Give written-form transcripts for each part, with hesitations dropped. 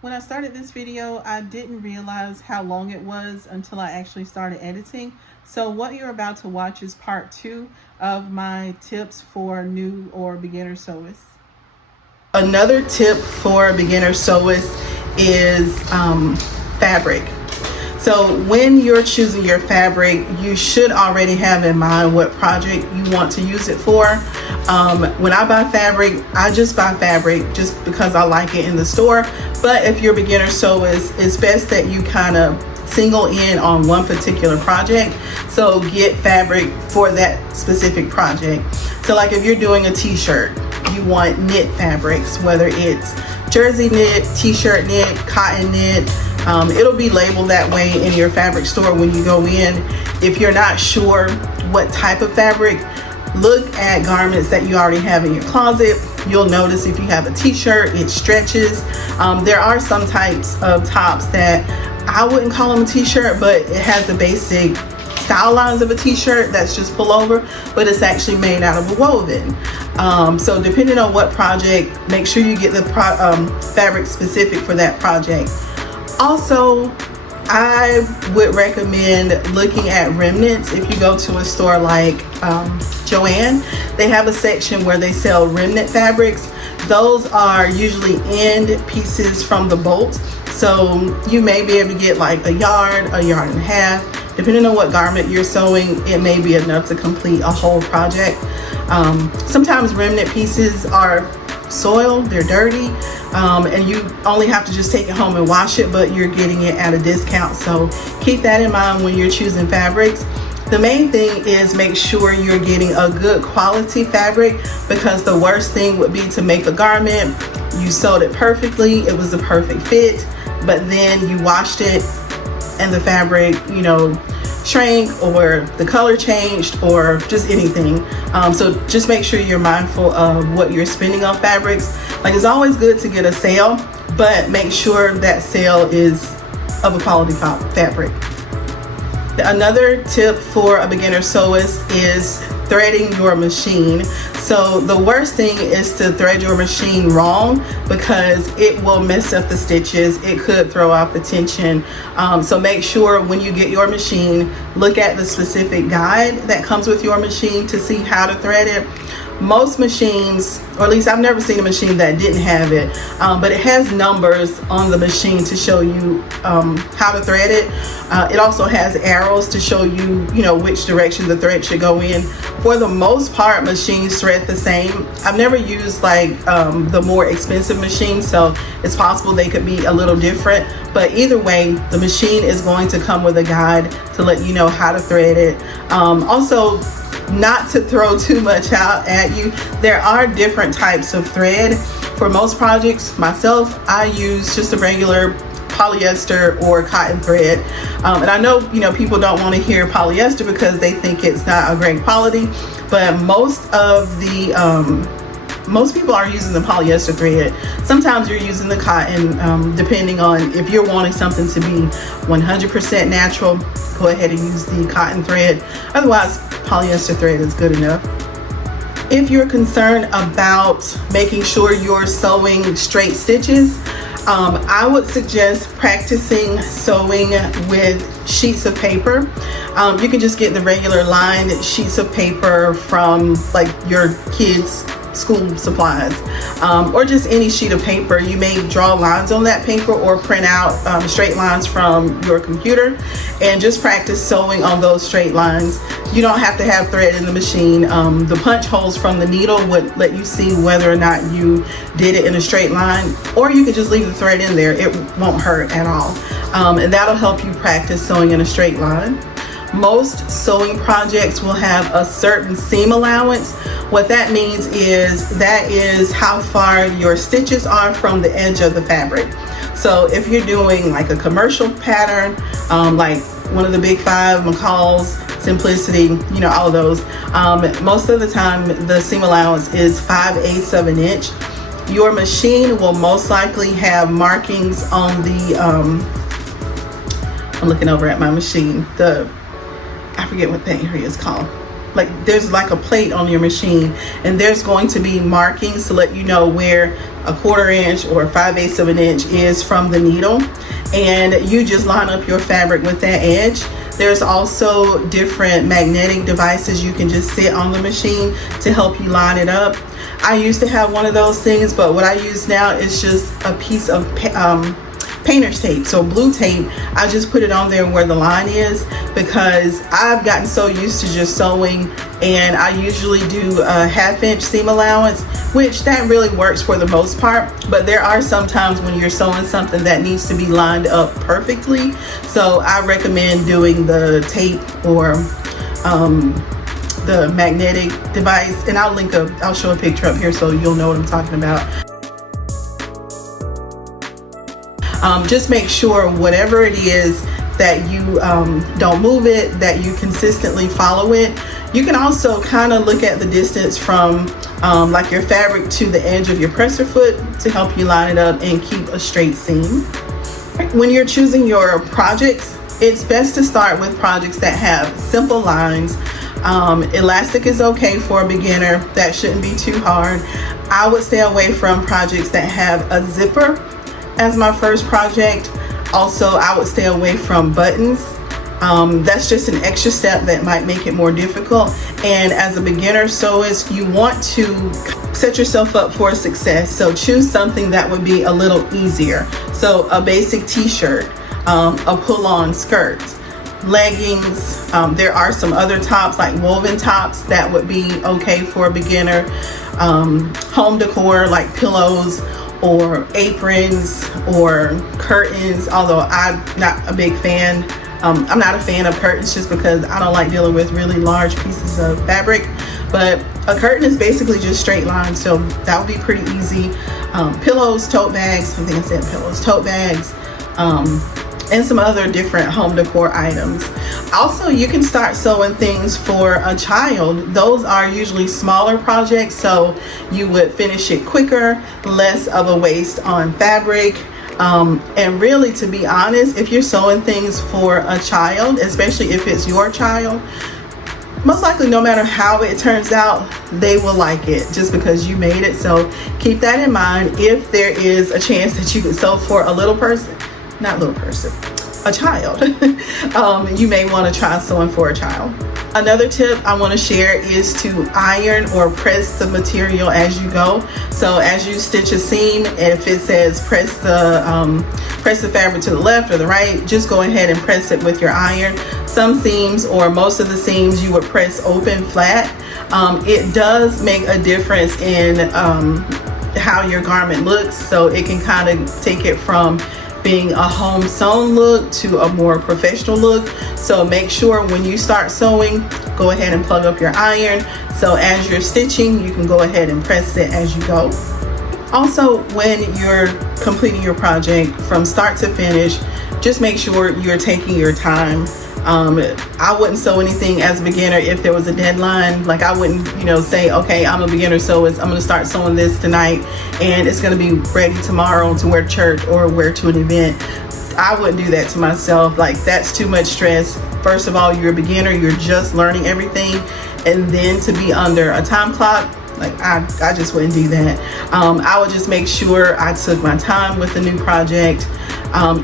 When I started this video, I didn't realize how long it was until I actually started editing. So what you're about to watch is part 2 of my tips for new or beginner sewists. Another tip for beginner sewists is fabric. So when you're choosing your fabric, you should already have in mind what project you want to use it for. When I buy fabric, I just buy fabric just because I like it in the store. But if you're a beginner sewist, it's best that you kind of single in on one particular project. So get fabric for that specific project. So like if you're doing a t-shirt, you want knit fabrics, whether it's jersey knit, t-shirt knit, cotton knit. It'll be labeled that way in your fabric store when you go in. If you're not sure what type of fabric, look at garments that you already have in your closet. You'll notice if you have a t-shirt, it stretches. There are some types of tops that I wouldn't call them a t-shirt, but it has the basic style lines of a t-shirt that's just pullover, but it's actually made out of a woven. So depending on what project, make sure you get the fabric specific for that project. Also, I would recommend looking at remnants. If you go to a store like Joann, they have a section where they sell remnant fabrics. Those are usually end pieces from the bolt. So you may be able to get like a yard and a half. Depending on what garment you're sewing, it may be enough to complete a whole project. Sometimes remnant pieces are soiled, they're dirty, and you only have to just take it home and wash it, but you're getting it at a discount. So keep that in mind when you're choosing fabrics. The main thing is make sure you're getting a good quality fabric, because the worst thing would be to make a garment, you sewed it perfectly, it was the perfect fit, but then you washed it and the fabric, shrank, or the color changed, or just anything. So just make sure you're mindful of what you're spending on fabrics. Like, it's always good to get a sale, but make sure that sale is of a quality fabric. Another tip for a beginner sewist is threading your machine. So the worst thing is to thread your machine wrong, because it will mess up the stitches. It could throw off the tension. So make sure when you get your machine, look at the specific guide that comes with your machine to see how to thread it. Most machines, or at least I've never seen a machine that didn't have it, but it has numbers on the machine to show you how to thread it. It also has arrows to show you, which direction the thread should go in. For the most part, machines thread the same. I've never used like the more expensive machines, so it's possible they could be a little different. But either way, the machine is going to come with a guide to let you know how to thread it. Also, not to throw too much out at you, there are different types of thread. For most projects, myself, I use just a regular polyester or cotton thread. And I know, people don't want to hear polyester because they think it's not a great quality, but most people are using the polyester thread. Sometimes you're using the cotton, depending on if you're wanting something to be 100% natural, go ahead and use the cotton thread. Otherwise, polyester thread is good enough. If you're concerned about making sure you're sewing straight stitches, I would suggest practicing sewing with sheets of paper. You can just get the regular lined sheets of paper from like your kids' school supplies, or just any sheet of paper. You may draw lines on that paper or print out straight lines from your computer, and just practice sewing on those straight lines. You don't have to have thread in the machine. The punch holes from the needle would let you see whether or not you did it in a straight line, or you can just leave the thread in there. It won't hurt at all, and that'll help you practice sewing in a straight line. Most sewing projects will have a certain seam allowance. What that means is that is how far your stitches are from the edge of the fabric. So if you're doing like a commercial pattern, like one of the big five, McCall's, Simplicity, all of those, most of the time the seam allowance is 5/8 of an inch. Your machine will most likely have markings on the, I'm looking over at my machine, I forget what that area is called. like there's like a plate on your machine, and there's going to be markings to let you know where a 1/4 inch or 5/8 of an inch is from the needle, and you just line up your fabric with that edge. There's also different magnetic devices you can just sit on the machine to help you line it up. I used to have one of those things, but what I use now is just a piece of painter's tape, so blue tape. I just put it on there where the line is, because I've gotten so used to just sewing, and I usually do a 1/2 inch seam allowance, which that really works for the most part. But there are some times when you're sewing something that needs to be lined up perfectly, so I recommend doing the tape or the magnetic device, and I'll show a picture up here so you'll know what I'm talking about. Just make sure whatever it is that you don't move it, that you consistently follow it. You can also kind of look at the distance from like your fabric to the edge of your presser foot to help you line it up and keep a straight seam. When you're choosing your projects, it's best to start with projects that have simple lines. Elastic is okay for a beginner. That shouldn't be too hard. I would stay away from projects that have a zipper as my first project. Also, I would stay away from buttons. That's just an extra step that might make it more difficult. And as a beginner sewist, you want to set yourself up for success. So choose something that would be a little easier. So a basic t-shirt, a pull-on skirt, leggings. There are some other tops like woven tops that would be okay for a beginner. Home decor like pillows or aprons or curtains, although I'm not a big fan. I'm not a fan of curtains just because I don't like dealing with really large pieces of fabric. But a curtain is basically just straight lines, so that would be pretty easy. Pillows, tote bags, I think I said pillows, tote bags, and some other different home decor items. Also, you can start sewing things for a child. Those are usually smaller projects, so you would finish it quicker, less of a waste on fabric. And really, to be honest, if you're sewing things for a child, especially if it's your child, most likely no matter how it turns out, they will like it just because you made it. So keep that in mind. If there is a chance that you could sew for a little person, not little person, a child, you may want to try sewing for a child. Another tip I want to share is to iron or press the material as you go. So as you stitch a seam, if it says press the fabric to the left or the right, just go ahead and press it with your iron. Some seams, or most of the seams, you would press open flat. It does make a difference in how your garment looks, so it can kind of take it from being a home sewn look to a more professional look. So make sure when you start sewing, go ahead and plug up your iron, so as you're stitching you can go ahead and press it as you go. Also, when you're completing your project from start to finish, just make sure you're taking your time. I wouldn't sew anything as a beginner if there was a deadline. Like I wouldn't, say, okay, I'm a beginner sewist, I'm gonna start sewing this tonight and it's gonna be ready tomorrow to wear to church or wear to an event. I wouldn't do that to myself. Like, that's too much stress. First of all, you're a beginner, you're just learning everything, and then to be under a time clock, like I just wouldn't do that. I would just make sure I took my time with the new project.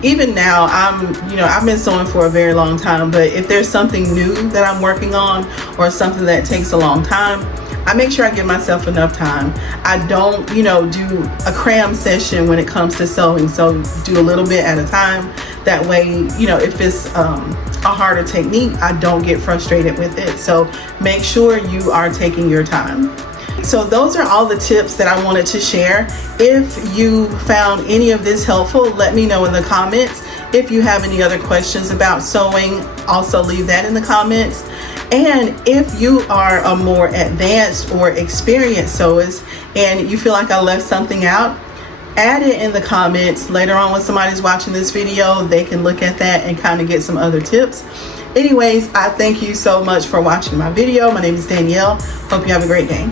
Even now, I've been sewing for a very long time, but if there's something new that I'm working on or something that takes a long time, I make sure I give myself enough time. I don't, do a cram session when it comes to sewing. So do a little bit at a time. That way, if it's a harder technique, I don't get frustrated with it. So make sure you are taking your time. So those are all the tips that I wanted to share. If you found any of this helpful, let me know in the comments. If you have any other questions about sewing, also leave that in the comments. And if you are a more advanced or experienced sewist and you feel like I left something out, add it in the comments. Later on, when somebody's watching this video, they can look at that and kind of get some other tips. Anyways, I thank you so much for watching my video. My name is Danielle. Hope you have a great day.